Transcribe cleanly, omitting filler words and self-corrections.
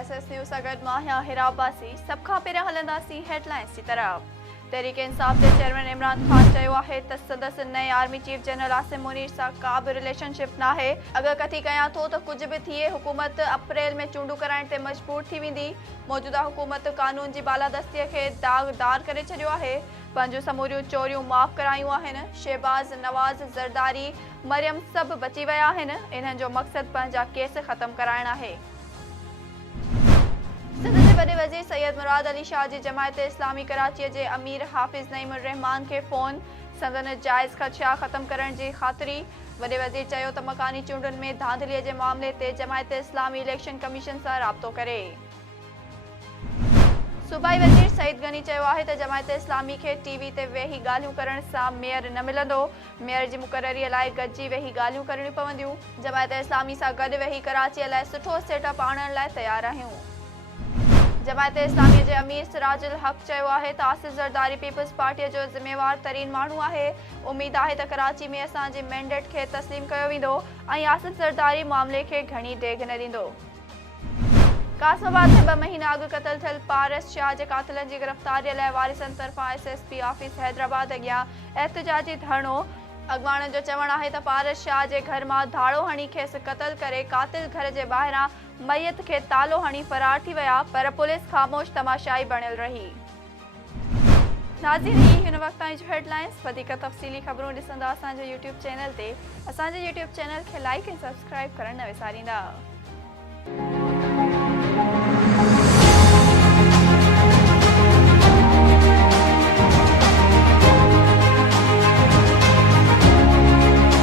SS news सां गॾु मां आहियां हिरा अब्बासी। सभ खां पहिरियों हलंदासीं हेडलाइंस जी तरफ़। तहरीक इंसाफ जे चेयरमैन इमरान ख़ान चयो आहे त संदसि नए आर्मी चीफ जनरल आसिम मुनीर सां का बि रिलेशनशिप नाहे। अगकथी कयां थो त कुझु बि थिए हुकूमत अप्रैल में चूंडूं कराइण ते मजबूर थी वेंदी। मौजूदा हुकूमत कानून जी बालादस्तीअ खे दागदार करे छॾियो आहे। पंहिंजूं समूरियूं चोरियूं माफ़ करायूं आहिनि। शहबाज़, नवाज़, ज़रदारी, मरियम सभु बची विया आहिनि। इन्हनि जो मक़सदु पंहिंजा केस ख़त्म कराइण आहे। सिंध जे वॾे वज़ीर सैयद मुराद अली शाह जी जमायत इस्लामी कराची जे अमीर हाफ़िज़ नईम उर रहमान खे फ़ोन। संदन जाइज़ ख़दशा ख़त्म करण जी ख़ातिरी। वॾे वज़ीर चयो त मकानी चूंडुनि में धांधलीअ जे मामले ते जमायत इस्लामी इलेक्शन कमीशन सां राब्तो करे। सूबाई वज़ीर सईद गनी चयो आहे त जमायत इस्लामी खे टीवी ते वेही ॻाल्हियूं करण सां मेयर न मिलंदो। मेयर जी मुक़ररीअ लाइ गॾिजी वेही ॻाल्हियूं करणियूं पवंदियूं। जमायत इस्लामी सां गॾु वेही कराचीअ लाइ सुठो सेटअप आणण लाइ तयारु आहियूं। जमायत इस्लामी जे अमीर सिराजुल हक़ चयो आहे त आसिफ ज़रदारी पीपल्स पार्टीअ जो ज़िम्मेवार तरीन माण्हू आहे। उमेद आहे त कराची में असांजी मैंडेट खे तस्लीम कयो वेंदो ऐं आसिफ ज़रदारी मामले खे घणी डेघ न ॾींदो। कासमाबाद में 2 महीना अॻु क़तल थियल पारस शाह जे कातिलनि जी गिरफ़्तारीअ लाइ वारिसनि तरफ़ां एसएसपी ऑफिस हैदराबाद अॻियां एहतिजाजी धरणो। अॻवाणनि जो चवणु आहे त पारस शाह जे घर मां धाड़ो हणी खेसि क़तल करे कातिल घर जे ॿाहिरां मैयत खे तालो हणी फ़रार थी विया, पर पुलिस ख़ामोश तमाशाई बणियल रही। नाज़रीन, ही हिन वक़्त ताईं जो हेडलाइंस। वधीक तफ़सीली ख़बरूं ॾिसंदा असांजे यूट्यूब चैनल ते। असांजे यूट्यूब चैनल खे लाइक ऐं सब्सक्राइब करणु न विसारींदा।